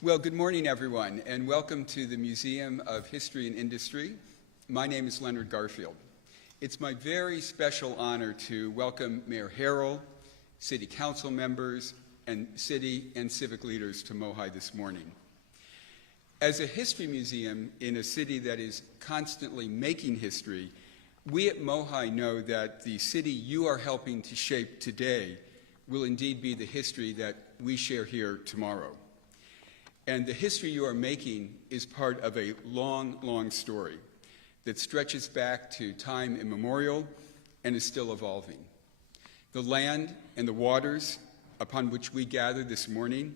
Well, good morning, everyone, and welcome to the Museum of History and Industry. My name is Leonard Garfield. It's my very special honor to welcome Mayor Harrell, City Council members, and city and civic leaders to MOHI this morning. As a history museum in a city that is constantly making history, we at MOHI know that the city you are helping to shape today will indeed be the history that we share here tomorrow. And the history you are making is part of a long, long story that stretches back to time immemorial and is still evolving. The land and the waters upon which we gather this morning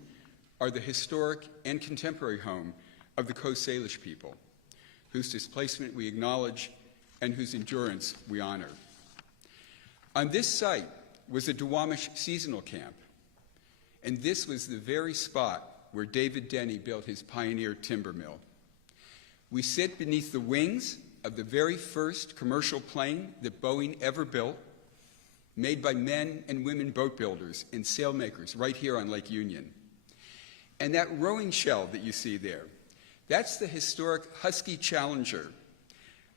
are the historic and contemporary home of the Coast Salish people, whose displacement we acknowledge and whose endurance we honor. On this site was a Duwamish seasonal camp, and this was the very spot where David Denny built his pioneer timber mill. We sit beneath the wings of the very first commercial plane that Boeing ever built, made by men and women boat builders and sailmakers right here on Lake Union. And that rowing shell that you see there, that's the historic Husky Challenger,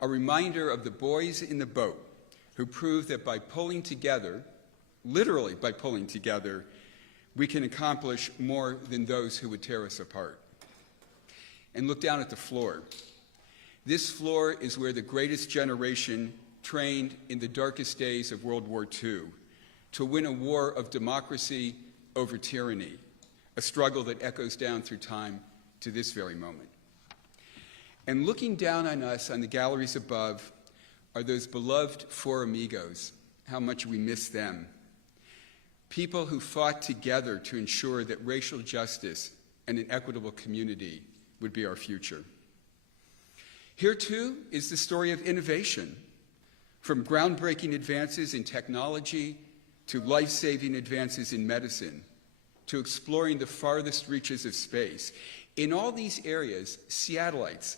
a reminder of the boys in the boat who proved that by pulling together, literally by pulling together, we can accomplish more than those who would tear us apart. And look down at the floor. This floor is where the greatest generation trained in the darkest days of World War II to win a war of democracy over tyranny, a struggle that echoes down through time to this very moment. And looking down on us on the galleries above are those beloved four amigos. How much we miss them. People who fought together to ensure that racial justice and an equitable community would be our future. Here, too, is the story of innovation, from groundbreaking advances in technology to life-saving advances in medicine, to exploring the farthest reaches of space. In all these areas, Seattleites,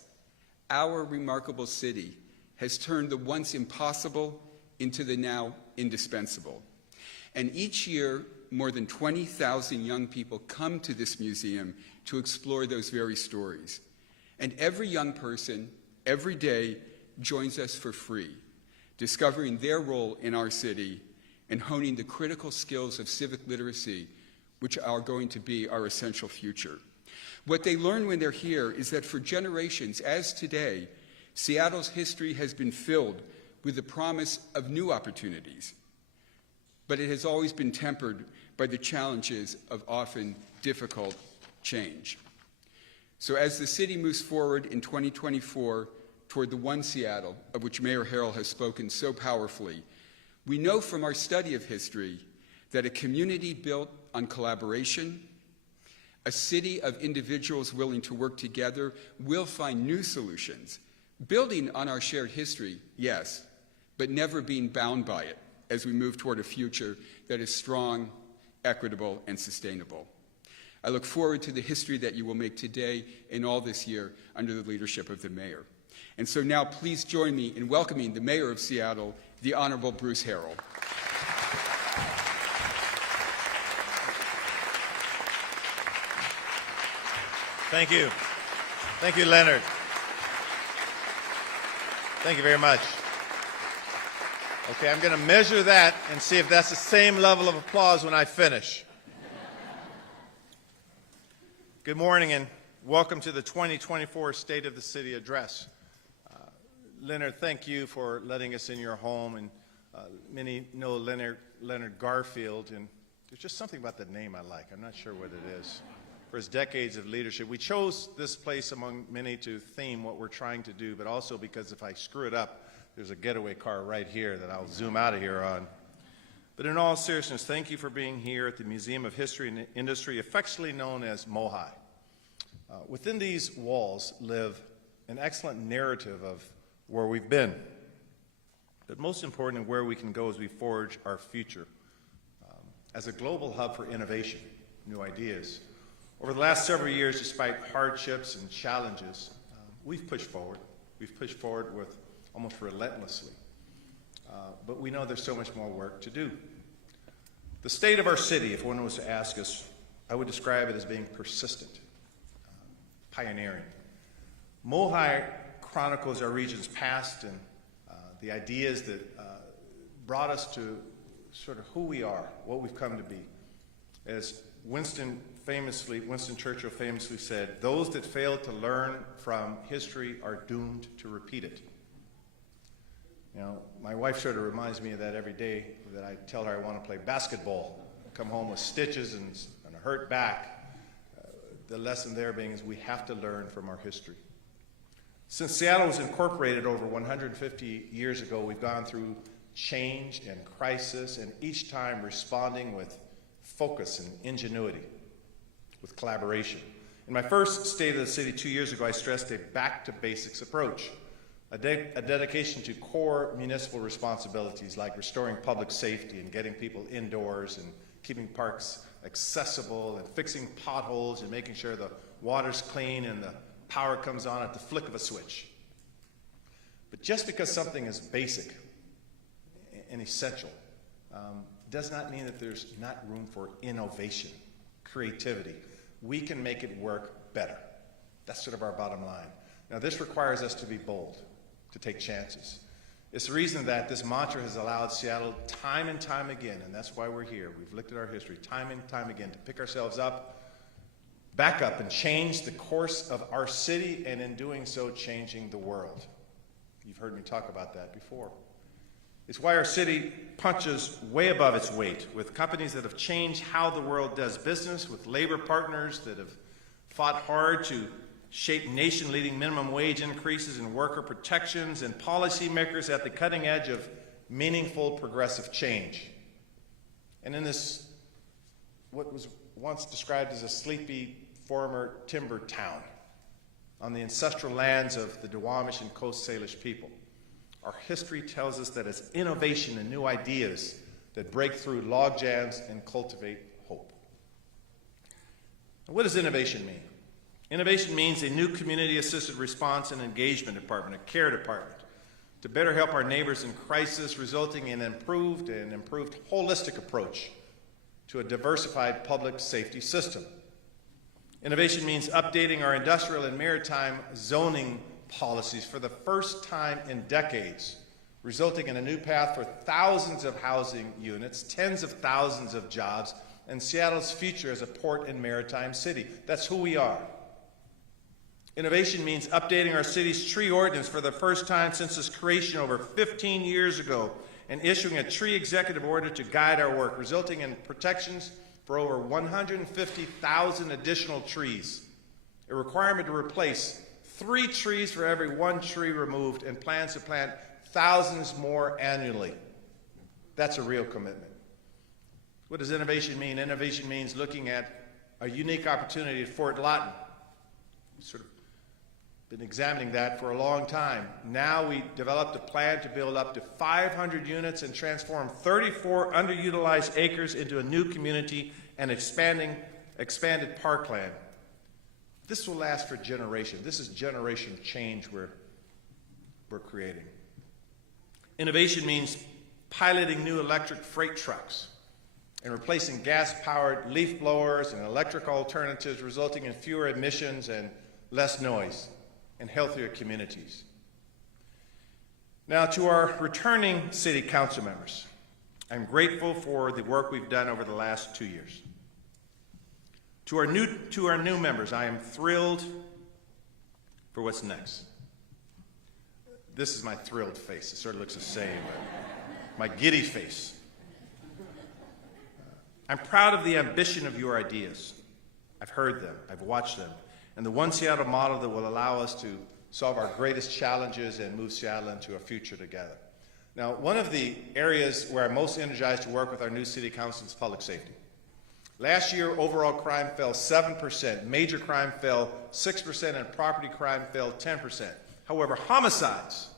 our remarkable city, has turned the once impossible into the now indispensable. And each year, more than 20,000 young people come to this museum to explore those very stories. And every young person, every day, joins us for free, discovering their role in our city and honing the critical skills of civic literacy, which are going to be our essential future. What they learn when they're here is that for generations, as today, Seattle's history has been filled with the promise of new opportunities, but it has always been tempered by the challenges of often difficult change. So as the city moves forward in 2024 toward the One Seattle, of which Mayor Harrell has spoken so powerfully, we know from our study of history that a community built on collaboration, a city of individuals willing to work together, will find new solutions, building on our shared history, yes, but never being bound by it as we move toward a future that is strong, equitable, and sustainable. I look forward to the history that you will make today and all this year under the leadership of the mayor. And so now please join me in welcoming the mayor of Seattle, the Honorable Bruce Harrell. Thank you. Thank you, Leonard. Thank you very much. Okay, I'm going to measure that and see if that's the same level of applause when I finish. Good morning and welcome to the 2024 State of the City Address. Leonard, thank you for letting us in your home, and many know Leonard Garfield, and there's just something about the name I like. I'm not sure what it is. For his decades of leadership, we chose this place among many to theme what we're trying to do, but also because if I screw it up, there's a getaway car right here that I'll zoom out of here on. But in all seriousness, thank you for being here at the Museum of History and Industry, affectionately known as MOHI. Within these walls live an excellent narrative of where we've been, but most important, where we can go as we forge our future. As a global hub for innovation, new ideas, over the last several years, despite hardships and challenges, we've pushed forward. We've pushed forward with almost relentlessly. But we know there's so much more work to do. The state of our city, if one was to ask us, I would describe it as being persistent. pioneering. Mohi chronicles our region's past and the ideas that brought us to sort of who we are, what we've come to be. As Winston Churchill famously said, those that fail to learn from history are doomed to repeat it. You know, my wife sort of reminds me of that every day that I tell her I want to play basketball. I come home with stitches and a hurt back. The lesson there being is we have to learn from our history. Since Seattle was incorporated over 150 years ago, we've gone through change and crisis, and each time responding with focus and ingenuity, with collaboration. In my first State of the City 2 years ago, I stressed a back-to-basics approach, a dedication to core municipal responsibilities like restoring public safety and getting people indoors and keeping parks accessible and fixing potholes and making sure the water's clean and the power comes on at the flick of a switch. But just because something is basic and essential does not mean that there's not room for innovation, creativity. We can make it work better. That's sort of our bottom line. Now, this requires us to be bold, to take chances. It's the reason that this mantra has allowed Seattle time and time again, and that's why we're here. We've looked at our history time and time again to pick ourselves up, back up, and change the course of our city, and in doing so, changing the world. You've heard me talk about that before. It's why our city punches way above its weight with companies that have changed how the world does business, with labor partners that have fought hard to shape nation-leading minimum wage increases and worker protections, and policymakers at the cutting edge of meaningful progressive change. And in this, what was once described as a sleepy former timber town on the ancestral lands of the Duwamish and Coast Salish people, our history tells us that it's innovation and new ideas that break through log jams and cultivate hope. Now, what does innovation mean? Innovation means a new community-assisted response and engagement department, a care department, to better help our neighbors in crisis, resulting in an improved holistic approach to a diversified public safety system. Innovation means updating our industrial and maritime zoning policies for the first time in decades, resulting in a new path for thousands of housing units, tens of thousands of jobs, and Seattle's future as a port and maritime city. That's who we are. Innovation means updating our city's tree ordinance for the first time since its creation over 15 years ago, and issuing a tree executive order to guide our work, resulting in protections for over 150,000 additional trees, a requirement to replace 3 trees for every 1 tree removed, and plans to plant thousands more annually. That's a real commitment. What does innovation mean? Innovation means looking at a unique opportunity at Fort Lawton. We've sort of been examining that for a long time. Now we developed a plan to build up to 500 units and transform 34 underutilized acres into a new community and expanded parkland. This will last for generations. This is generation change we're creating. Innovation means piloting new electric freight trucks and replacing gas-powered leaf blowers and electric alternatives, resulting in fewer emissions and less noise and healthier communities. Now, to our returning city council members, I'm grateful for the work we've done over the last 2 years. To our new members, I am thrilled for what's next. This is my thrilled face. It sort of looks the same, my giddy face. I'm proud of the ambition of your ideas. I've heard them, I've watched them, and the One Seattle model that will allow us to solve our greatest challenges and move Seattle into a future together. Now, one of the areas where I'm most energized to work with our new city council is public safety. Last year, overall crime fell 7%, major crime fell 6%, and property crime fell 10%. However, homicides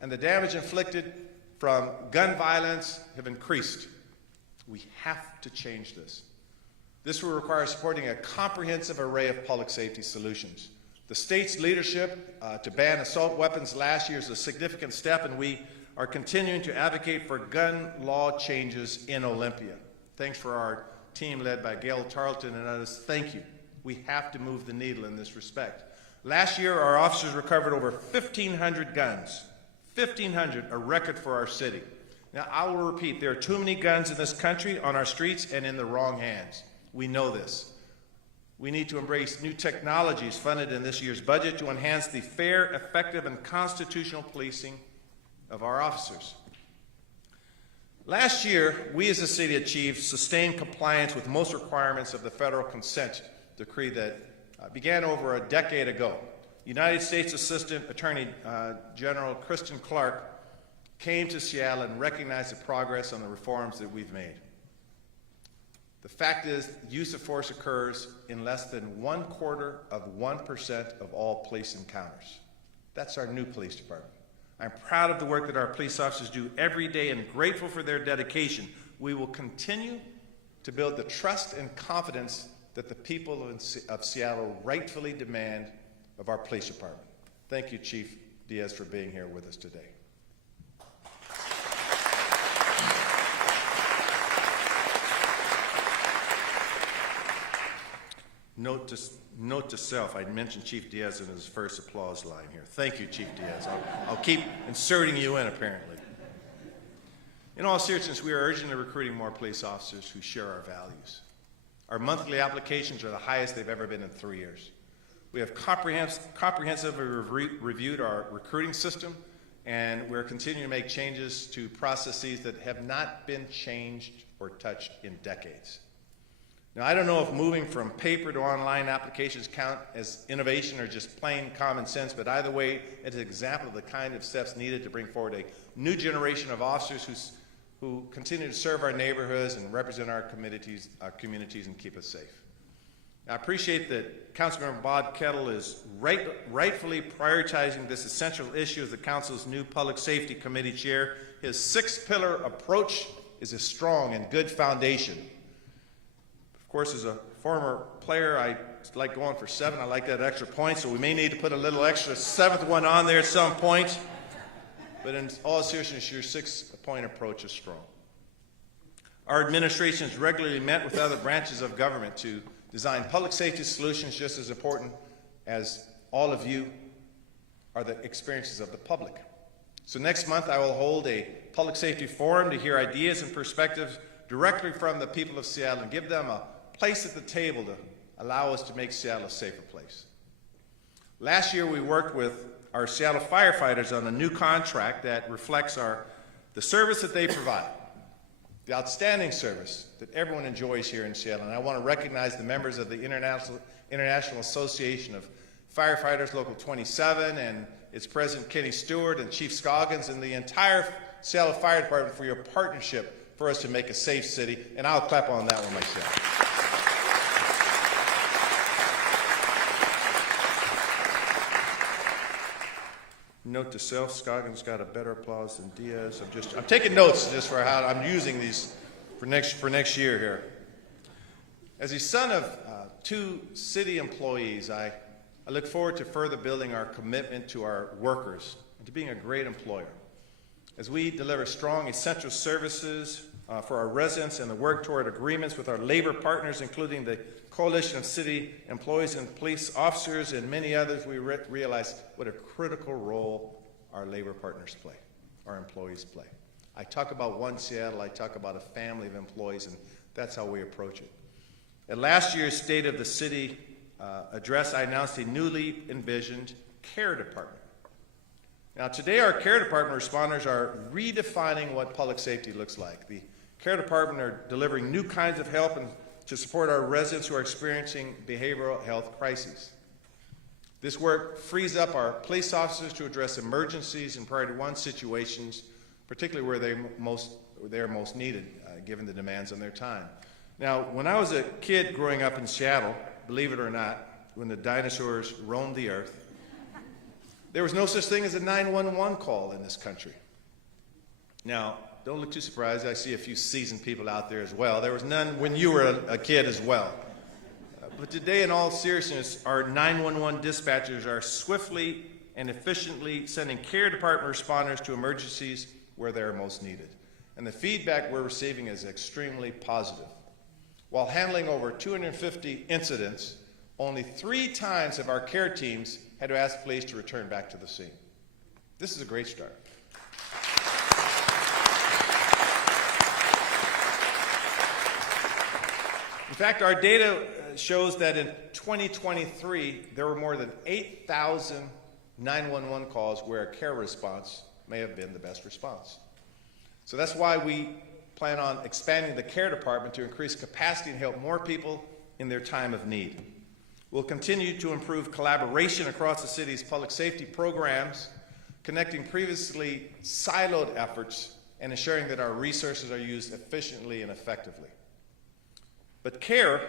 and the damage inflicted from gun violence have increased. We have to change this. This will require supporting a comprehensive array of public safety solutions. The state's leadership to ban assault weapons last year is a significant step, and we are continuing to advocate for gun law changes in Olympia. Thanks for our team led by Gail Tarleton and others. Thank you. We have to move the needle in this respect. Last year, our officers recovered over 1,500 guns. 1,500, a record for our city. Now, I will repeat, there are too many guns in this country, on our streets, and in the wrong hands. We know this. We need to embrace new technologies funded in this year's budget to enhance the fair, effective, and constitutional policing of our officers. Last year, we as a city achieved sustained compliance with most requirements of the federal consent decree that began over a decade ago. United States Assistant Attorney General Kristen Clark came to Seattle and recognized the progress on the reforms that we've made. The fact is, use of force occurs in less than 1/4% of all police encounters. That's our new police department. I'm proud of the work that our police officers do every day and grateful for their dedication. We will continue to build the trust and confidence that the people of Seattle rightfully demand of our police department. Thank you, Chief Diaz, for being here with us today. Note to self, I mentioned Chief Diaz in his first applause line here. Thank you, Chief Diaz. I'll keep inserting you in, apparently. In all seriousness, we are urgently recruiting more police officers who share our values. Our monthly applications are the highest they've ever been in 3 years. We have comprehensively reviewed our recruiting system, and we're continuing to make changes to processes that have not been changed or touched in decades. Now, I don't know if moving from paper to online applications count as innovation or just plain common sense, but either way, it's an example of the kind of steps needed to bring forward a new generation of officers who continue to serve our neighborhoods and represent our communities and keep us safe. Now, I appreciate that Councilmember Bob Kettle is rightfully prioritizing this essential issue as the Council's new Public Safety Committee Chair. His 6-pillar approach is a strong and good foundation. Of course, as a former player, I like going for 7. I like that extra point, so we may need to put a little extra 7th one on there at some point. But in all seriousness, your 6-point approach is strong. Our administration has regularly met with other branches of government to design public safety solutions just as important as all of you are the experiences of the public. So next month, I will hold a public safety forum to hear ideas and perspectives directly from the people of Seattle and give them a place at the table to allow us to make Seattle a safer place. Last year, we worked with our Seattle firefighters on a new contract that reflects the service that they provide, the outstanding service that everyone enjoys here in Seattle. And I want to recognize the members of the International Association of Firefighters, Local 27, and its President Kenny Stewart and Chief Scoggins and the entire Seattle Fire Department for your partnership for us to make a safe city. And I'll clap on that one myself. Note to self, Scoggins got a better applause than Diaz. I'm taking notes just for how I'm using these for next year here. As the son of 2 city employees, I look forward to further building our commitment to our workers and to being a great employer. As we deliver strong essential services for our residents and the work toward agreements with our labor partners, including the Coalition of City Employees and Police Officers and many others, we realize what a critical role our labor partners play, our employees play. I talk about One Seattle, I talk about a family of employees, and that's how we approach it. At last year's State of the City address, I announced a newly envisioned care department. Now, today our care department responders are redefining what public safety looks like. The care department are delivering new kinds of help and to support our residents who are experiencing behavioral health crises. This work frees up our police officers to address emergencies and priority 1 situations, particularly where they're most needed, given the demands on their time. Now, when I was a kid growing up in Seattle, believe it or not, when the dinosaurs roamed the earth, there was no such thing as a 911 call in this country. Now, don't look too surprised. I see a few seasoned people out there as well. There was none when you were a kid as well. But today, in all seriousness, our 911 dispatchers are swiftly and efficiently sending care department responders to emergencies where they're most needed. And the feedback we're receiving is extremely positive. While handling over 250 incidents, only 3 times have our care teams had to ask police to return back to the scene. This is a great start. In fact, our data shows that in 2023, there were more than 8,000 911 calls where a care response may have been the best response. So that's why we plan on expanding the care department to increase capacity and help more people in their time of need. We'll continue to improve collaboration across the city's public safety programs, connecting previously siloed efforts and ensuring that our resources are used efficiently and effectively. But care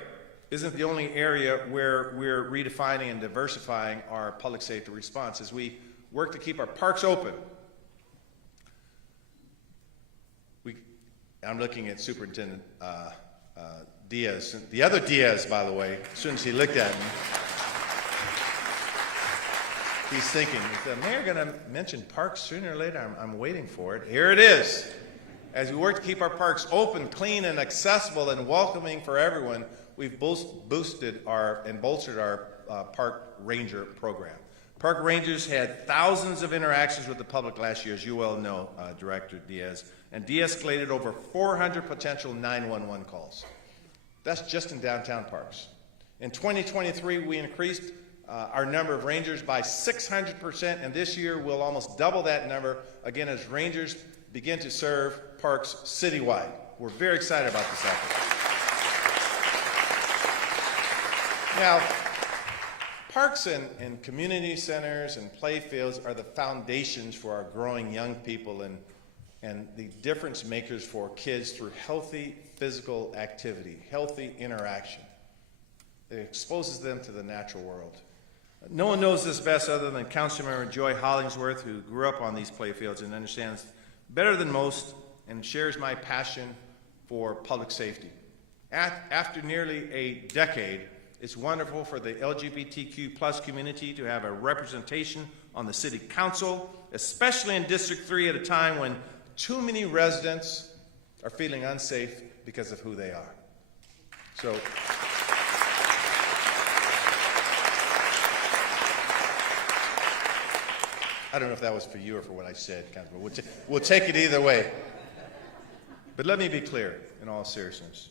isn't the only area where we're redefining and diversifying our public safety response. As we work to keep our parks open, I'm looking at Superintendent Diaz, the other Diaz, by the way, as soon as he looked at me. He's thinking, is the mayor going to mention parks sooner or later? I'm waiting for it. Here it is. As we work to keep our parks open, clean, and accessible and welcoming for everyone, we've boosted and bolstered our park ranger program. Park rangers had thousands of interactions with the public last year, as you well know, Director Diaz, and de-escalated over 400 potential 911 calls. That's just in downtown parks. In 2023, we increased our number of rangers by 600%, and this year we'll almost double that number, again, as rangers begin to serve parks citywide. We're very excited about this effort. Now, parks and community centers and playfields are the foundations for our growing young people and the difference makers for kids through healthy physical activity, healthy interaction. It exposes them to the natural world. No one knows this best other than Councilmember Joy Hollingsworth, who grew up on these playfields and understands better than most and shares my passion for public safety. After nearly a decade, it's wonderful for the LGBTQ plus community to have a representation on the City Council, especially in District 3 at a time when too many residents are feeling unsafe because of who they are. So, I don't know if that was for you or for what I said, Councilman. We'll take it either way. But let me be clear, in all seriousness.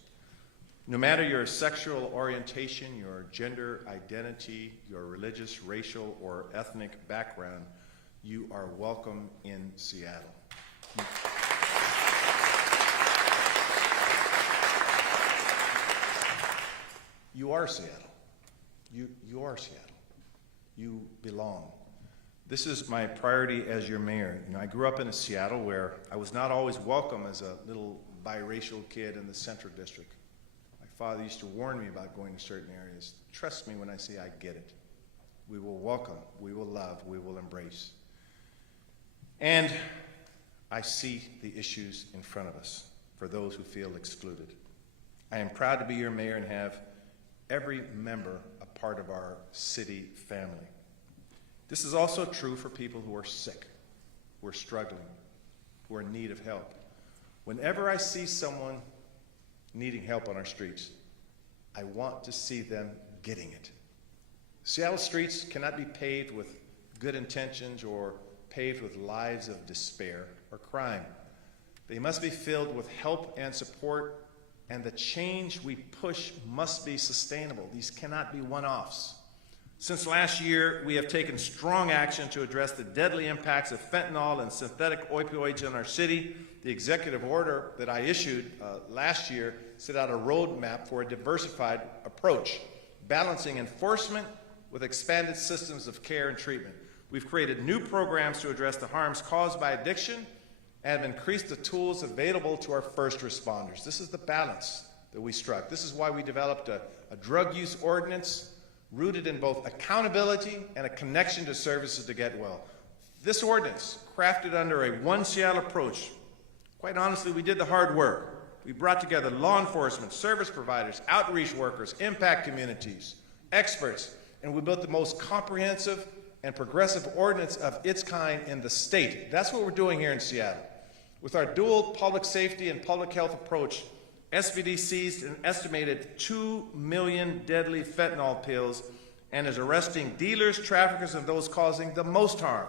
No matter your sexual orientation, your gender identity, your religious, racial, or ethnic background, you are welcome in Seattle. You are Seattle. You are Seattle. You belong. This is my priority as your mayor. I grew up in a Seattle where I was not always welcome as a little biracial kid in the Central District. My father used to warn me about going to certain areas. Trust me when I say I get it. We will welcome, we will love, we will embrace. And I see the issues in front of us for those who feel excluded. I am proud to be your mayor and have every member a part of our city family. This is also true for people who are sick, who are struggling, who are in need of help. Whenever I see someone needing help on our streets, I want to see them getting it. Seattle streets cannot be paved with good intentions or paved with lives of despair or crime. They must be filled with help and support, and the change we push must be sustainable. These cannot be one-offs. Since last year, we have taken strong action to address the deadly impacts of fentanyl and synthetic opioids in our city. The executive order that I issued last year set out a roadmap for a diversified approach, balancing enforcement with expanded systems of care and treatment. We've created new programs to address the harms caused by addiction and have increased the tools available to our first responders. This is the balance that we struck. This is why we developed a drug use ordinance rooted in both accountability and a connection to services to get well. This ordinance, crafted under a One Seattle approach, quite honestly, we did the hard work. We brought together law enforcement, service providers, outreach workers, impact communities, experts, and we built the most comprehensive and progressive ordinance of its kind in the state. That's what we're doing here in Seattle. With our dual public safety and public health approach, SVD seized an estimated 2 million deadly fentanyl pills and is arresting dealers, traffickers, and those causing the most harm.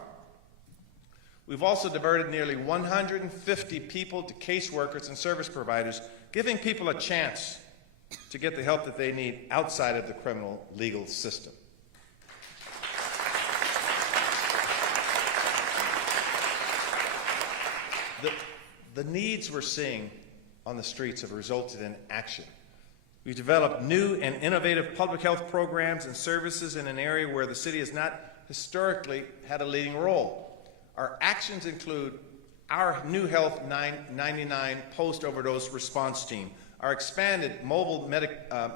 We've also diverted nearly 150 people to caseworkers and service providers, giving people a chance to get the help that they need outside of the criminal legal system. The needs we're seeing on the streets have resulted in action. We've developed new and innovative public health programs and services in an area where the city has not historically had a leading role. Our actions include our new Health 99 post-overdose response team, our expanded mobile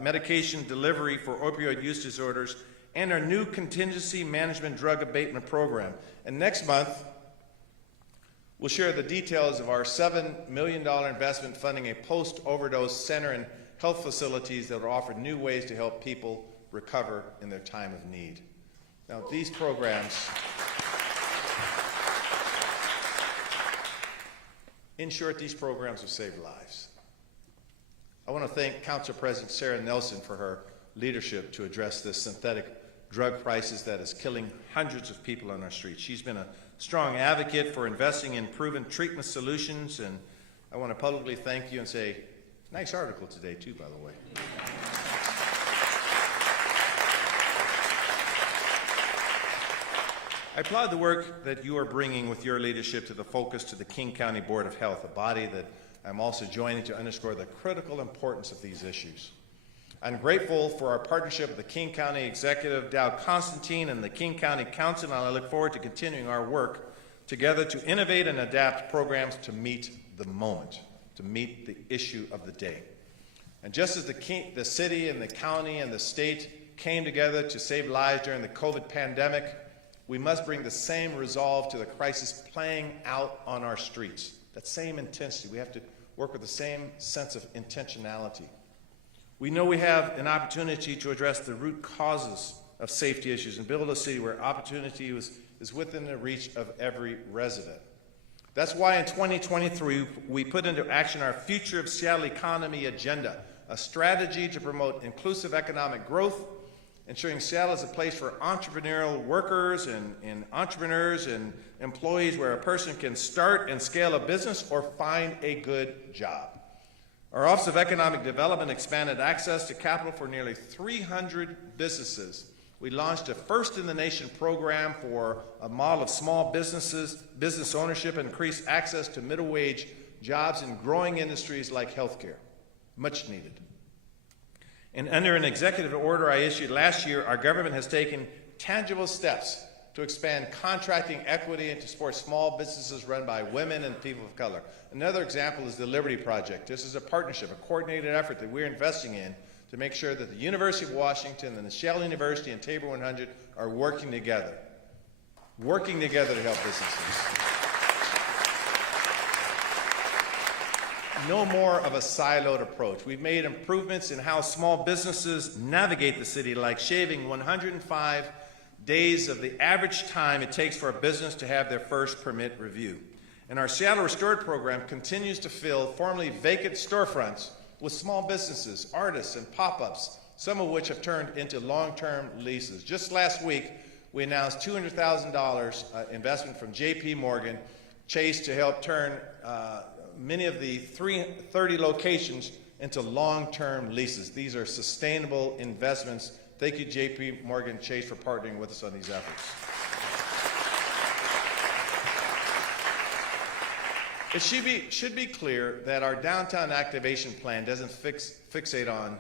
medication delivery for opioid use disorders, and our new contingency management drug abatement program. And next month, we'll share the details of our $7 million investment funding a post-overdose center and health facilities that will offer new ways to help people recover in their time of need. Now, these programs, in short, these programs will save lives. I want to thank Council President Sarah Nelson for her leadership to address this synthetic drug crisis that is killing hundreds of people on our streets. She's been a strong advocate for investing in proven treatment solutions, and I want to publicly thank you and say, nice article today, too, by the way. I applaud the work that you are bringing with your leadership to the focus to the King County Board of Health, a body that I'm also joining to underscore the critical importance of these issues. I'm grateful for our partnership with the King County Executive, Dow Constantine, and the King County Council, and I look forward to continuing our work together to innovate and adapt programs to meet the moment, to meet the issue of the day. And just as the city and the county and the state came together to save lives during the COVID pandemic, we must bring the same resolve to the crisis playing out on our streets. That same intensity. We have to work with the same sense of intentionality. We know we have an opportunity to address the root causes of safety issues and build a city where opportunity is within the reach of every resident. That's why in 2023, we put into action our Future of Seattle Economy agenda, a strategy to promote inclusive economic growth, ensuring Seattle is a place for entrepreneurial workers and entrepreneurs and employees where a person can start and scale a business or find a good job. Our Office of Economic Development expanded access to capital for nearly 300 businesses. We launched a first-in-the-nation program for a model of small businesses, business ownership, and increased access to middle-wage jobs in growing industries like healthcare. Much needed. And under an executive order I issued last year, our government has taken tangible steps to expand contracting equity and to support small businesses run by women and people of color. Another example is the Liberty Project. This is a partnership, a coordinated effort that we're investing in to make sure that the University of Washington and the Shell University and Tabor 100 are working together to help businesses. No more of a siloed approach. We've made improvements in how small businesses navigate the city, like shaving 105 days of the average time it takes for a business to have their first permit review. And our Seattle Restored program continues to fill formerly vacant storefronts with small businesses, artists, and pop-ups, some of which have turned into long-term leases. Just last week, we announced $200,000 investment from J.P. Morgan Chase to help turn many of the 30 locations into long-term leases. These are sustainable investments. Thank you, J.P. Morgan Chase, for partnering with us on these efforts. It should be clear that our downtown activation plan doesn't fixate on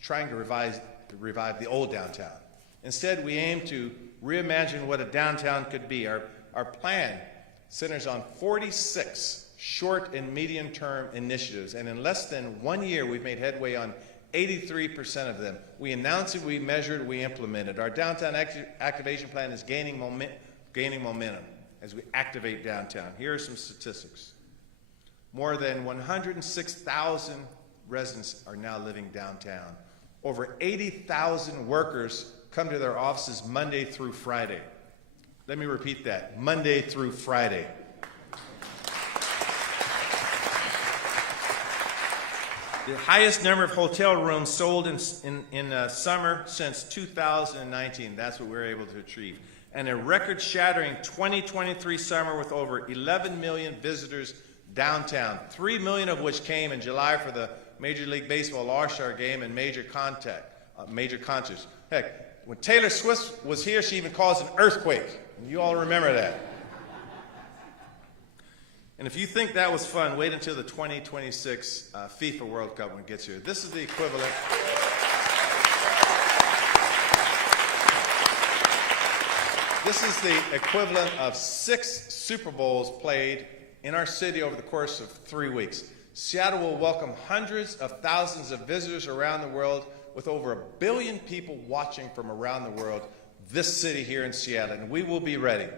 trying to revive the old downtown. Instead, we aim to reimagine what a downtown could be. Our plan centers on 46 short and medium-term initiatives, and in less than 1 year, we've made headway on 83% of them. We announced it, we measured, we implemented. Our downtown activation plan is gaining momentum as we activate downtown. Here are some statistics. More than 106,000 residents are now living downtown. Over 80,000 workers come to their offices Monday through Friday. Let me repeat that, Monday through Friday. The highest number of hotel rooms sold in summer since 2019. That's what we were able to achieve. And a record-shattering 2023 summer with over 11 million visitors downtown, 3 million of which came in July for the Major League Baseball All-Star Game and major concerts. Heck, when Taylor Swift was here, she even caused an earthquake. And you all remember that. And if you think that was fun, wait until the 2026 FIFA World Cup when it gets here. This is the equivalent. This is the equivalent of 6 Super Bowls played in our city over the course of 3 weeks. Seattle will welcome hundreds of thousands of visitors around the world, with over 1 billion people watching from around the world. This city here in Seattle, and we will be ready.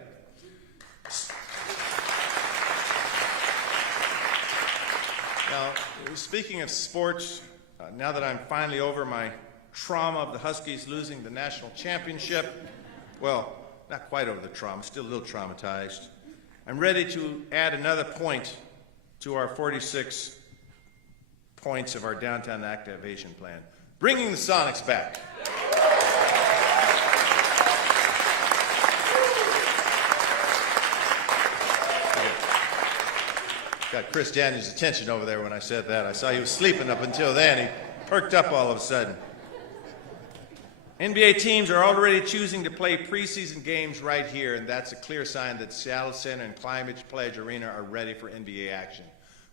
Now, speaking of sports, now that I'm finally over my trauma of the Huskies losing the national championship, well, not quite over the trauma, still a little traumatized, I'm ready to add another point to our 46 points of our downtown activation plan, bringing the Sonics back. Got Chris Daniels' attention over there when I said that. I saw he was sleeping up until then. He perked up all of a sudden. NBA teams are already choosing to play preseason games right here, and that's a clear sign that Seattle Center and Climate Pledge Arena are ready for NBA action.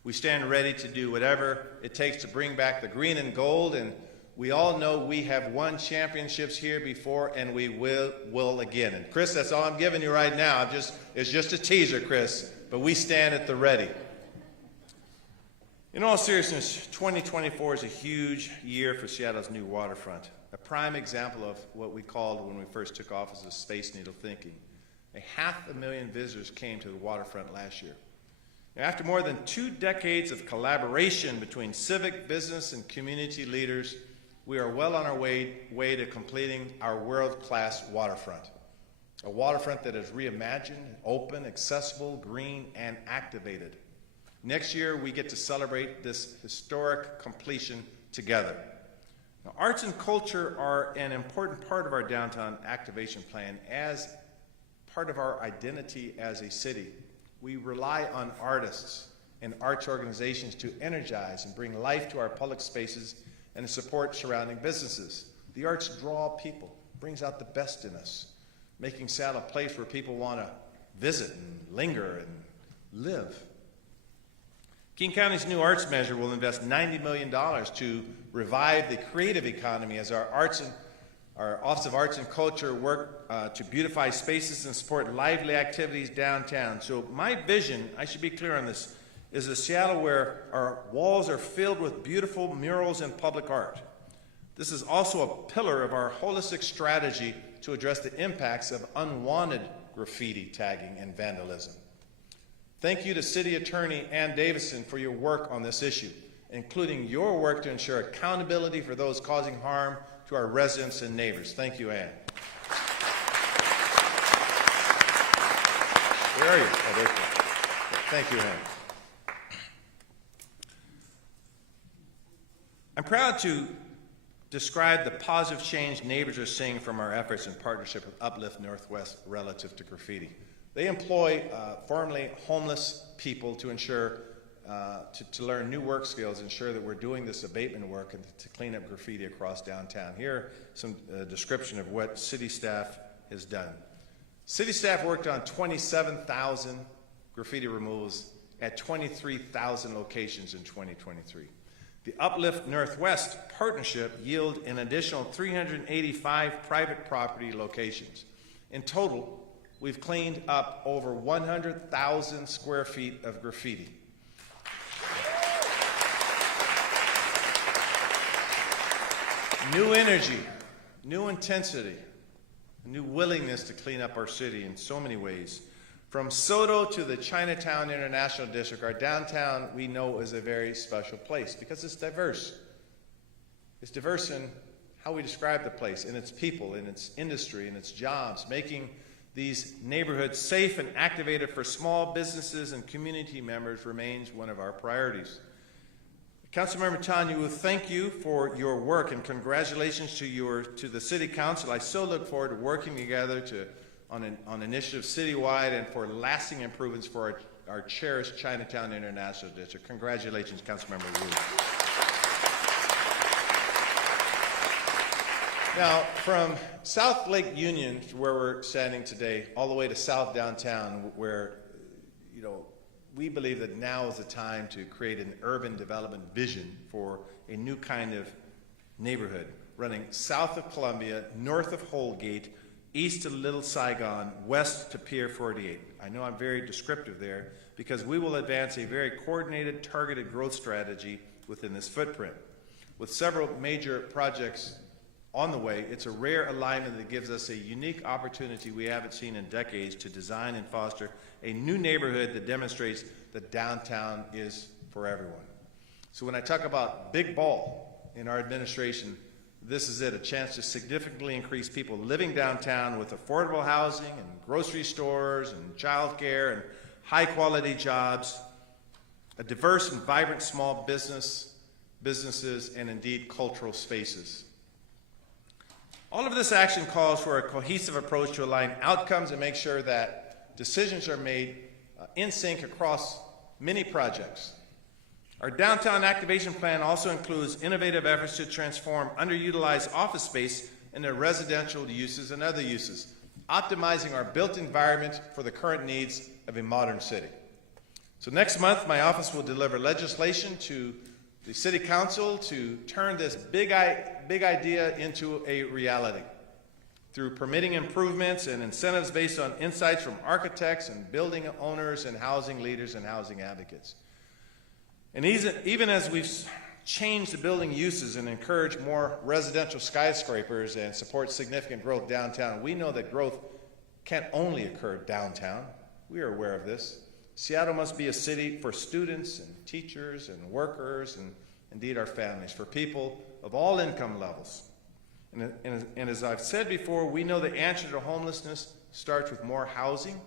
We stand ready to do whatever it takes to bring back the green and gold, and we all know we have won championships here before, and we will again. And Chris, that's all I'm giving you right now. It's just a teaser, Chris, but we stand at the ready. In all seriousness, 2024 is a huge year for Seattle's new waterfront, a prime example of what we called when we first took office as Space Needle thinking. 500,000 visitors came to the waterfront last year. Now, after more than 2 decades of collaboration between civic, business, and community leaders, we are well on our way to completing our world-class waterfront. A waterfront that is reimagined, open, accessible, green, and activated. Next year, we get to celebrate this historic completion together. Now, arts and culture are an important part of our downtown activation plan as part of our identity as a city. We rely on artists and arts organizations to energize and bring life to our public spaces and to support surrounding businesses. The arts draw people, brings out the best in us, making Seattle a place where people want to visit and linger and live. King County's new arts measure will invest $90 million to revive the creative economy as our Office of Arts and Culture work to beautify spaces and support lively activities downtown. So my vision, I should be clear on this, is a Seattle where our walls are filled with beautiful murals and public art. This is also a pillar of our holistic strategy to address the impacts of unwanted graffiti tagging and vandalism. Thank you to City Attorney Ann Davison for your work on this issue, including your work to ensure accountability for those causing harm to our residents and neighbors. Thank you, Ann. Where are you? Oh, there you go. Thank you, Ann. I'm proud to describe the positive change neighbors are seeing from our efforts in partnership with Uplift Northwest relative to graffiti. They employ formerly homeless people to ensure to learn new work skills, ensure that we're doing this abatement work and to clean up graffiti across downtown. Here, some description of what city staff has done. City staff worked on 27,000 graffiti removals at 23,000 locations in 2023. The Uplift Northwest partnership yielded an additional 385 private property locations. In total, we've cleaned up over 100,000 square feet of graffiti. New energy, new intensity, new willingness to clean up our city in so many ways. From Soto to the Chinatown International District, our downtown we know is a very special place because it's diverse. It's diverse in how we describe the place, in its people, in its industry, in its jobs, making these neighborhoods safe and activated for small businesses and community members remains one of our priorities. Councilmember Tanya, thank you for your work and congratulations to the City Council. I so look forward to working together on initiatives citywide and for lasting improvements for our cherished Chinatown International District. Congratulations, Councilmember Wu. Now, from South Lake Union, where we're standing today, all the way to South Downtown, where, we believe that now is the time to create an urban development vision for a new kind of neighborhood, running south of Columbia, north of Holgate, east to Little Saigon, west to Pier 48. I know I'm very descriptive there, because we will advance a very coordinated, targeted growth strategy within this footprint. With several major projects on the way, it's a rare alignment that gives us a unique opportunity we haven't seen in decades to design and foster a new neighborhood that demonstrates that downtown is for everyone. So when I talk about big ball in our administration, this is it, a chance to significantly increase people living downtown with affordable housing and grocery stores and childcare and high-quality jobs, a diverse and vibrant small businesses, and indeed cultural spaces. All of this action calls for a cohesive approach to align outcomes and make sure that decisions are made in sync across many projects. Our downtown activation plan also includes innovative efforts to transform underutilized office space into residential uses and other uses, optimizing our built environment for the current needs of a modern city. So next month, my office will deliver legislation to the City Council to turn this big idea into a reality through permitting improvements and incentives based on insights from architects and building owners and housing leaders and housing advocates. And even as we've changed the building uses and encouraged more residential skyscrapers and support significant growth downtown, we know that growth can't only occur downtown. We are aware of this. Seattle must be a city for students and teachers and workers and indeed our families, for people of all income levels. And as I've said before, we know the answer to homelessness starts with more housing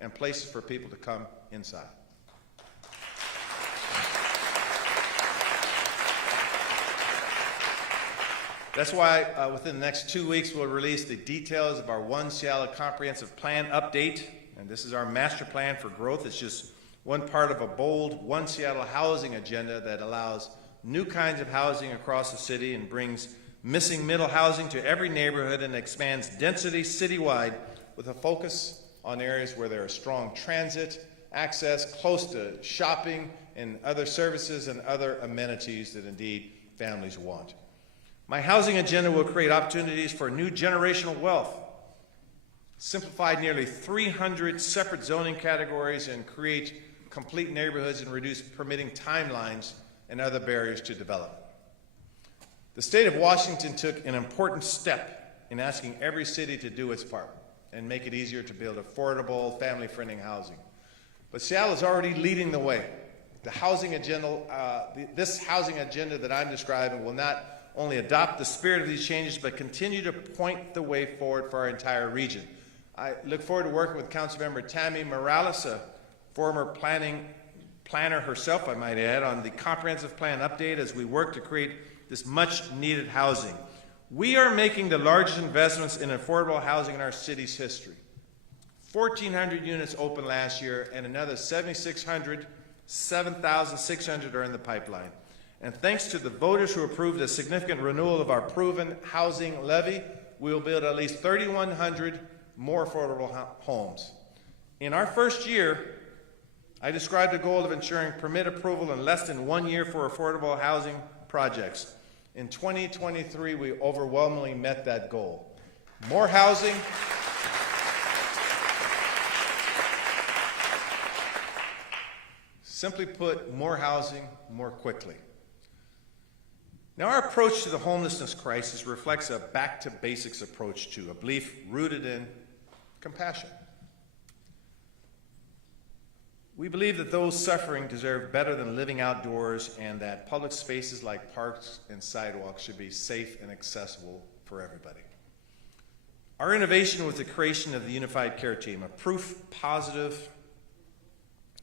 and places for people to come inside. That's why within the next 2 weeks we'll release the details of our One Seattle Comprehensive Plan update. And this is our master plan for growth. It's just one part of a bold One Seattle housing agenda that allows new kinds of housing across the city and brings missing middle housing to every neighborhood and expands density citywide with a focus on areas where there is strong transit, access, close to shopping and other services and other amenities that indeed families want. My housing agenda will create opportunities for new generational wealth, simplify nearly 300 separate zoning categories, and create complete neighborhoods and reduce permitting timelines and other barriers to development. The state of Washington took an important step in asking every city to do its part and make it easier to build affordable, family-friendly housing. But Seattle is already leading the way. The housing agenda, this housing agenda that I'm describing will not only adopt the spirit of these changes, but continue to point the way forward for our entire region. I look forward to working with Councilmember Tammy Morales, a former planner herself, I might add, on the comprehensive plan update as we work to create this much-needed housing. We are making the largest investments in affordable housing in our city's history. 1,400 units opened last year, and another 7,600 are in the pipeline. And thanks to the voters who approved a significant renewal of our proven housing levy, we will build at least 3,100 more affordable homes. In our first year, I described a goal of ensuring permit approval in less than 1 year for affordable housing projects. In 2023, we overwhelmingly met that goal. More housing, simply put, more housing more quickly. Now, our approach to the homelessness crisis reflects a back-to-basics approach to a belief rooted in compassion. We believe that those suffering deserve better than living outdoors and that public spaces like parks and sidewalks should be safe and accessible for everybody. Our innovation was the creation of the Unified Care Team, a proof positive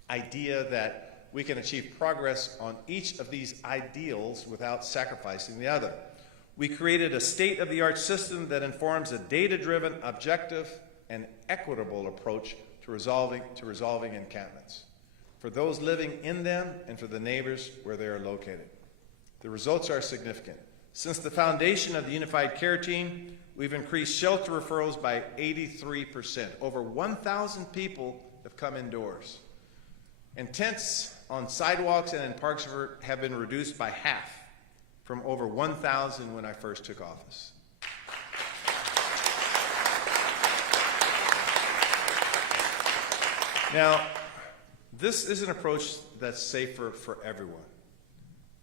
idea that we can achieve progress on each of these ideals without sacrificing the other. We created a state-of-the-art system that informs a data-driven, objective, and equitable approach to resolving encampments, for those living in them and for the neighbors where they are located. The results are significant. Since the foundation of the Unified Care Team, we've increased shelter referrals by 83%. Over 1,000 people have come indoors. And tents on sidewalks and in parks have been reduced by half, from over 1,000 when I first took office. Now, this is an approach that's safer for everyone.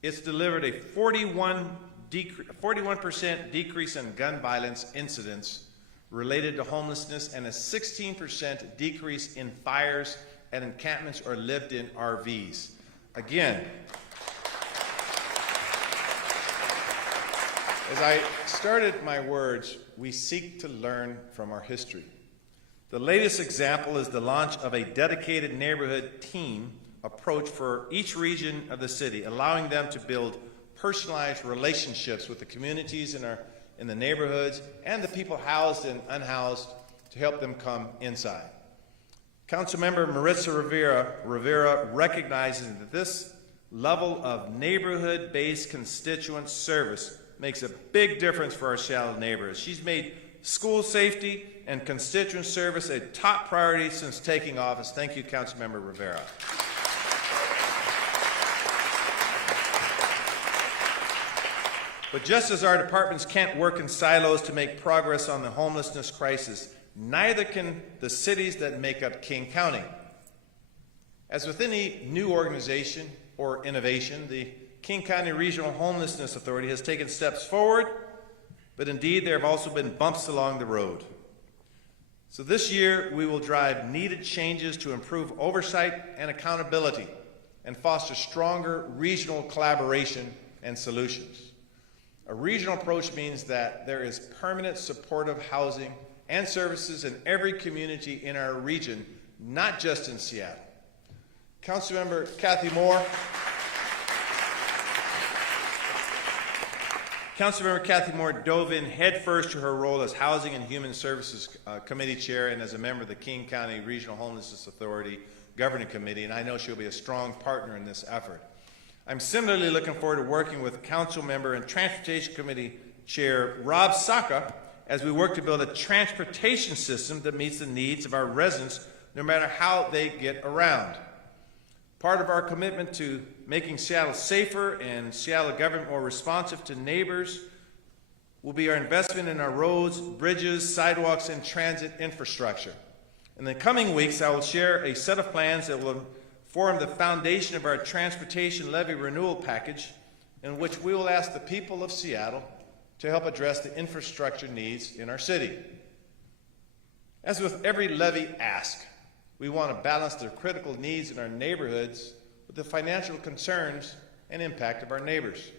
It's delivered a 41% decrease in gun violence incidents related to homelessness and a 16% decrease in fires at encampments or lived-in RVs. Again, as I started my words, we seek to learn from our history. The latest example is the launch of a dedicated neighborhood team approach for each region of the city, allowing them to build personalized relationships with the communities in the neighborhoods and the people housed and unhoused to help them come inside. Councilmember Maritza Rivera recognizes that this level of neighborhood-based constituent service makes a big difference for our Seattle neighborhoods. She's made school safety and constituent service a top priority since taking office. Thank you, Councilmember Rivera. But just as our departments can't work in silos to make progress on the homelessness crisis, neither can the cities that make up King County. As with any new organization or innovation, the King County Regional Homelessness Authority has taken steps forward, but indeed there have also been bumps along the road. So this year we will drive needed changes to improve oversight and accountability and foster stronger regional collaboration and solutions. A regional approach means that there is permanent supportive housing and services in every community in our region, not just in Seattle. Councilmember Kathy Moore dove in headfirst to her role as Housing and Human Services Committee Chair and as a member of the King County Regional Homelessness Authority Governing Committee, and I know she'll be a strong partner in this effort. I'm similarly looking forward to working with Council Member and Transportation Committee Chair Rob Saka as we work to build a transportation system that meets the needs of our residents no matter how they get around. Part of our commitment to making Seattle safer and Seattle government more responsive to neighbors will be our investment in our roads, bridges, sidewalks, and transit infrastructure. In the coming weeks, I will share a set of plans that will form the foundation of our transportation levy renewal package, in which we will ask the people of Seattle to help address the infrastructure needs in our city. As with every levy ask, we want to balance the critical needs in our neighborhoods with the financial concerns and impact of our neighbors.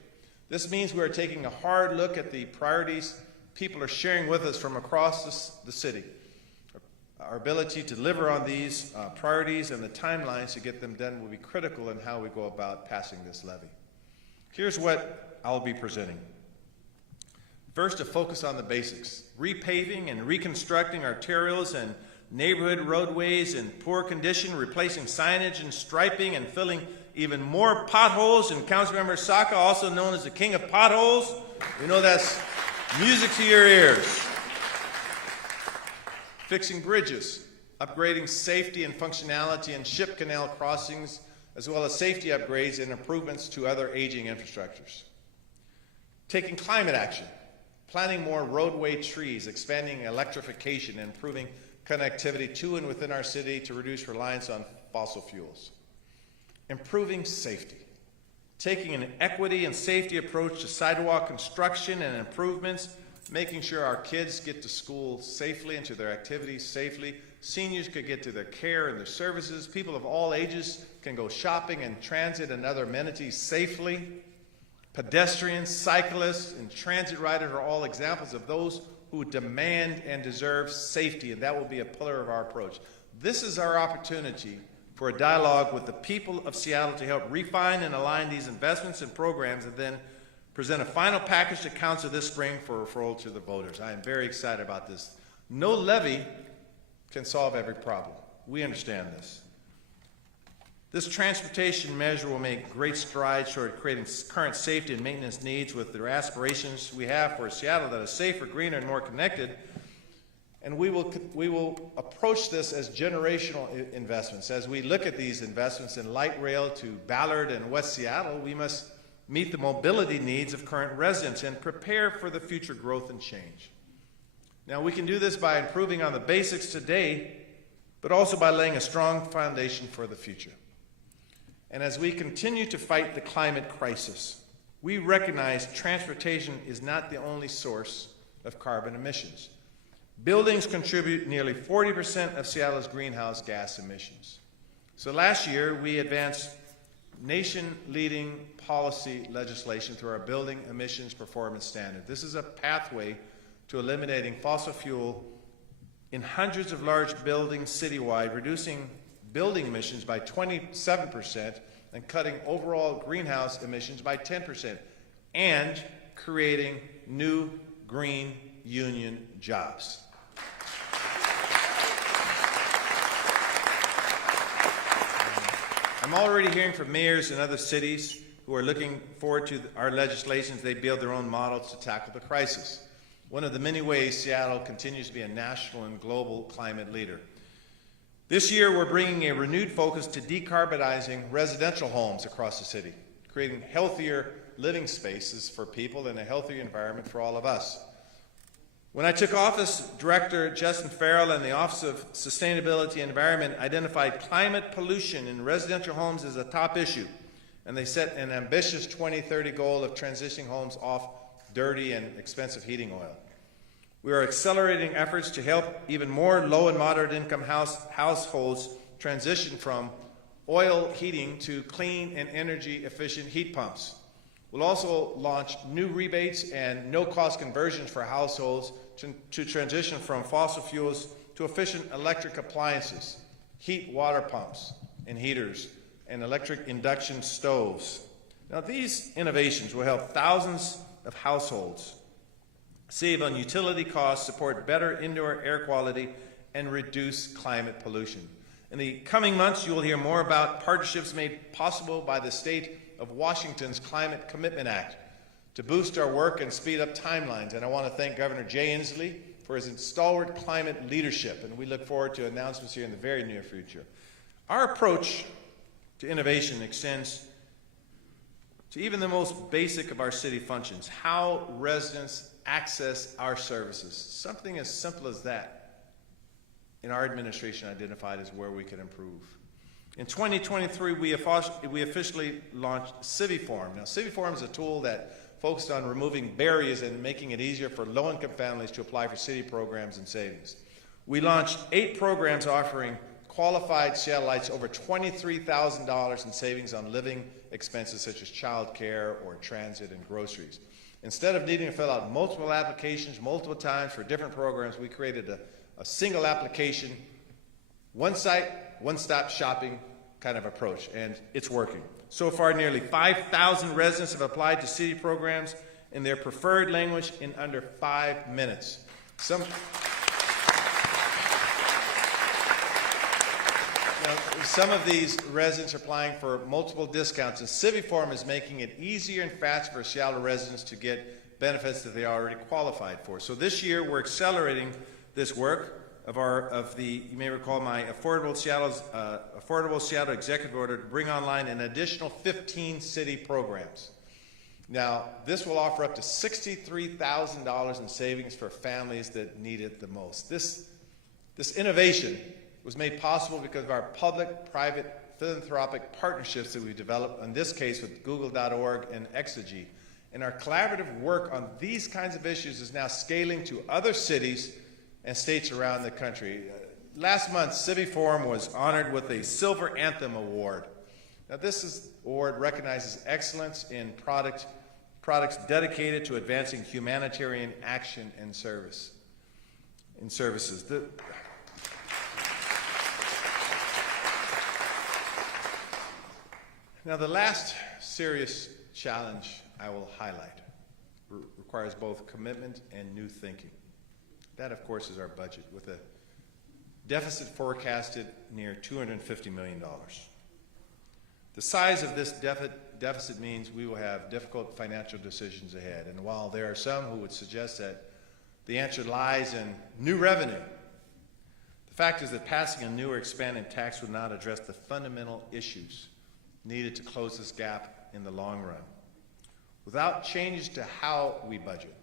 This means we are taking a hard look at the priorities people are sharing with us from across the city. Our ability to deliver on these priorities and the timelines to get them done will be critical in how we go about passing this levy. Here's what I'll be presenting. First, a focus on the basics, repaving and reconstructing arterials and neighborhood roadways in poor condition, replacing signage and striping and filling even more potholes. And Councilmember Saka, also known as the king of potholes, we know that's music to your ears. Fixing bridges, upgrading safety and functionality in ship canal crossings, as well as safety upgrades and improvements to other aging infrastructures. Taking climate action, planting more roadway trees, expanding electrification, and improving connectivity to and within our city to reduce reliance on fossil fuels. Improving safety, taking an equity and safety approach to sidewalk construction and improvements, making sure our kids get to school safely and to their activities safely, seniors could get to their care and their services, people of all ages can go shopping and transit and other amenities safely. Pedestrians, cyclists, and transit riders are all examples of those who demand and deserve safety, and that will be a pillar of our approach. This is our opportunity for a dialogue with the people of Seattle to help refine and align these investments and programs, and then present a final package to council this spring for referral to the voters. I am very excited about this. No levy can solve every problem. We understand this. This transportation measure will make great strides toward creating current safety and maintenance needs with the aspirations we have for Seattle that is safer, greener, and more connected. And we will approach this as generational investments. As we look at these investments in light rail to Ballard and West Seattle, we must meet the mobility needs of current residents and prepare for the future growth and change. Now, we can do this by improving on the basics today, but also by laying a strong foundation for the future. And as we continue to fight the climate crisis, we recognize transportation is not the only source of carbon emissions. Buildings contribute nearly 40% of Seattle's greenhouse gas emissions. So last year, we advanced nation-leading policy legislation through our Building Emissions Performance Standard. This is a pathway to eliminating fossil fuel in hundreds of large buildings citywide, reducing building emissions by 27% and cutting overall greenhouse emissions by 10%, and creating new green union jobs. I'm already hearing from mayors in other cities who are looking forward to our legislation as they build their own models to tackle the crisis. One of the many ways Seattle continues to be a national and global climate leader. This year, we're bringing a renewed focus to decarbonizing residential homes across the city, creating healthier living spaces for people and a healthier environment for all of us. When I took office, Director Justin Farrell and the Office of Sustainability and Environment identified climate pollution in residential homes as a top issue, and they set an ambitious 2030 goal of transitioning homes off dirty and expensive heating oil. We are accelerating efforts to help even more low and moderate income households transition from oil heating to clean and energy efficient heat pumps. We'll also launch new rebates and no-cost conversions for households to transition from fossil fuels to efficient electric appliances, heat water pumps and heaters, and electric induction stoves. Now, these innovations will help thousands of households save on utility costs, support better indoor air quality, and reduce climate pollution. In the coming months, you will hear more about partnerships made possible by the state of Washington's Climate Commitment Act to boost our work and speed up timelines. And I want to thank Governor Jay Inslee for his stalwart climate leadership, and we look forward to announcements here in the very near future. Our approach to innovation extends to even the most basic of our city functions, how residents access our services. Something as simple as that in our administration identified as where we could improve. In 2023, we officially launched CiviForm. Now, CiviForm is a tool that focused on removing barriers and making it easier for low-income families to apply for city programs and savings. We launched 8 programs offering qualified Seattleites over $23,000 in savings on living expenses such as child care or transit and groceries. Instead of needing to fill out multiple applications multiple times for different programs, we created a single application, one site, one-stop shopping kind of approach, and it's working. So far, nearly 5,000 residents have applied to city programs in their preferred language in under 5 minutes. Some of these residents are applying for multiple discounts, and CiviForm is making it easier and faster for Seattle residents to get benefits that they already qualified for. So this year, we're accelerating this work you may recall my Affordable Seattle Executive Order to bring online an additional 15 city programs. Now, this will offer up to $63,000 in savings for families that need it the most. This innovation was made possible because of our public-private philanthropic partnerships that we've developed, in this case with Google.org and Exigy. And our collaborative work on these kinds of issues is now scaling to other cities and states around the country. Last month, CiviForm was honored with a Silver Anthem Award. Now, this award recognizes excellence in products dedicated to advancing humanitarian action and services. Now, the last serious challenge I will highlight requires both commitment and new thinking. That, of course, is our budget, with a deficit forecasted near $250 million. The size of this deficit means we will have difficult financial decisions ahead. And while there are some who would suggest that the answer lies in new revenue, the fact is that passing a new or expanding tax would not address the fundamental issues needed to close this gap in the long run. Without changes to how we budget,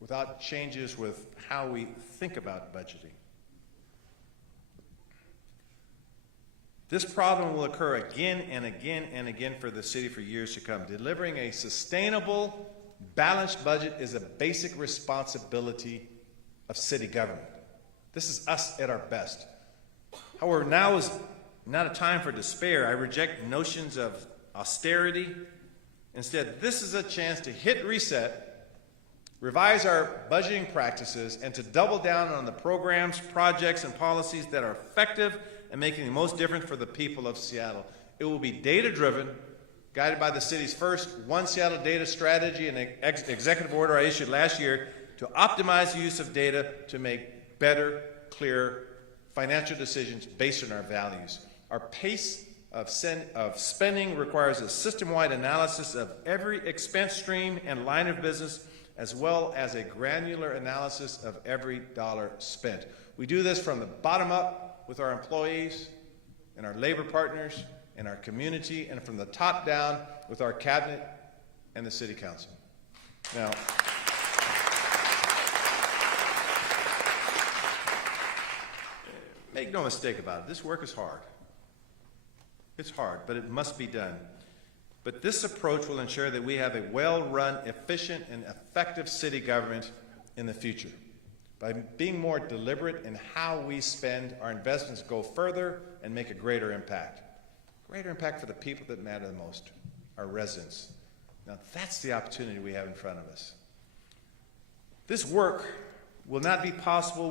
without changes with how we think about budgeting, this problem will occur again and again and again for the city for years to come. Delivering a sustainable, balanced budget is a basic responsibility of city government. This is us at our best. However, now is not a time for despair. I reject notions of austerity. Instead, this is a chance to hit reset, revise our budgeting practices, and to double down on the programs, projects, and policies that are effective and making the most difference for the people of Seattle. It will be data-driven, guided by the city's first One Seattle data strategy and executive order I issued last year to optimize the use of data to make better, clearer financial decisions based on our values. Our pace of spending requires a system-wide analysis of every expense stream and line of business, as well as a granular analysis of every dollar spent. We do this from the bottom up with our employees and our labor partners and our community, and from the top down with our cabinet and the city council. Now, make no mistake about it, this work is hard. It's hard, but it must be done. But this approach will ensure that we have a well-run, efficient, and effective city government in the future. By being more deliberate in how we spend, our investments go further and make a greater impact. Greater impact for the people that matter the most, our residents. Now, that's the opportunity we have in front of us. This work will not be possible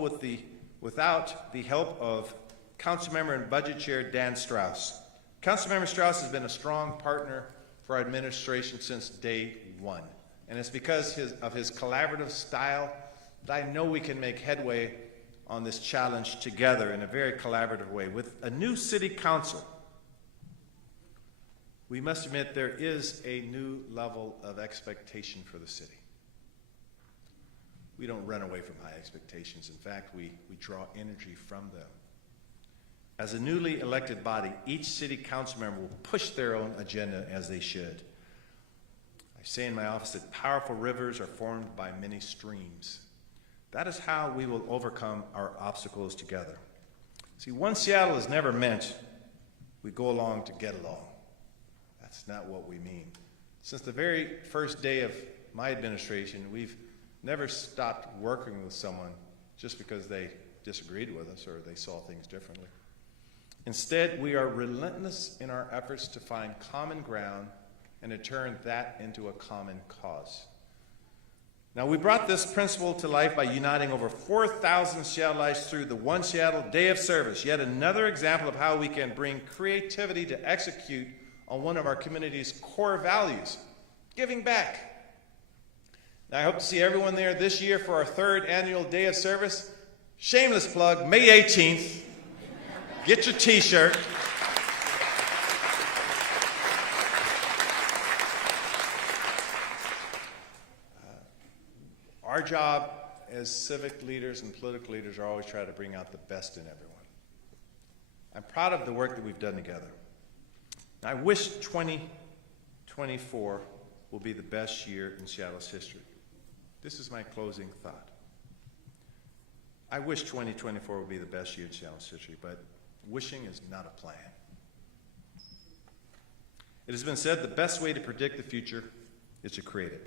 without the help of Councilmember and Budget Chair Dan Strauss. Councilmember Strauss has been a strong partner for our administration since day one. And it's because of his collaborative style that I know we can make headway on this challenge together in a very collaborative way. With a new city council, we must admit there is a new level of expectation for the city. We don't run away from high expectations. In fact, we draw energy from them. As a newly elected body, each city council member will push their own agenda as they should. I say in my office that powerful rivers are formed by many streams. That is how we will overcome our obstacles together. See, One Seattle is never meant we go along to get along. That's not what we mean. Since the very first day of my administration, we've never stopped working with someone just because they disagreed with us or they saw things differently. Instead, we are relentless in our efforts to find common ground and to turn that into a common cause. Now, we brought this principle to life by uniting over 4,000 Seattleites through the One Seattle Day of Service, yet another example of how we can bring creativity to execute on one of our community's core values, giving back. Now, I hope to see everyone there this year for our third annual Day of Service. Shameless plug, May 18th. Get your t-shirt. Our job as civic leaders and political leaders are always try to bring out the best in everyone. I'm proud of the work that we've done together. I wish 2024 will be the best year in Seattle's history. This is my closing thought. I wish 2024 will be the best year in Seattle's history, but wishing is not a plan. It has been said the best way to predict the future is to create it.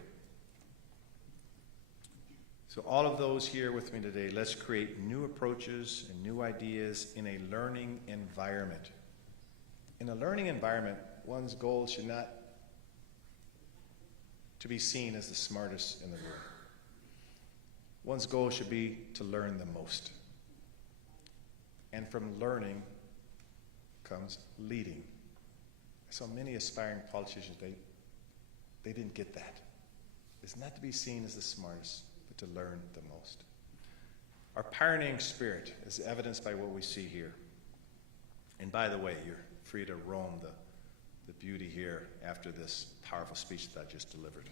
So all of those here with me today, let's create new approaches and new ideas in a learning environment. In a learning environment, one's goal should not to be seen as the smartest in the room. One's goal should be to learn the most. And from learning comes leading. saw many aspiring politicians, they didn't get that. It's not to be seen as the smartest, but to learn the most. Our pioneering spirit is evidenced by what we see here. And by the way, you're free to roam the beauty here after this powerful speech that I just delivered.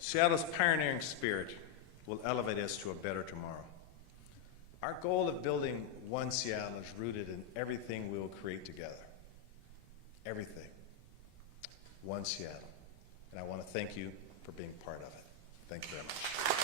Seattle's pioneering spirit will elevate us to a better tomorrow. Our goal of building one Seattle is rooted in everything we will create together. Everything. One Seattle. And I want to thank you for being part of it. Thank you very much.